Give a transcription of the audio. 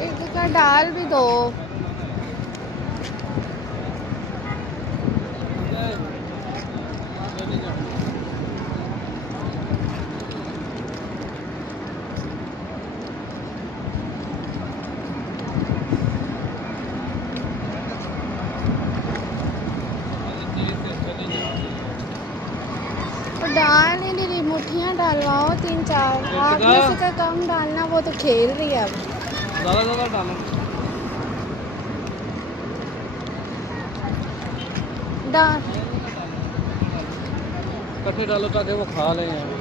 एक का डाल भी दो। तो डाल ही नहीं रही, मुठियाँ डालवाओ 3-4। आप में से का कम डालना, वो तो खेल रही है अब। ज़्यादा ज़्यादा डालो। डाल इकट्ठे डालो ताकि वो खा लें।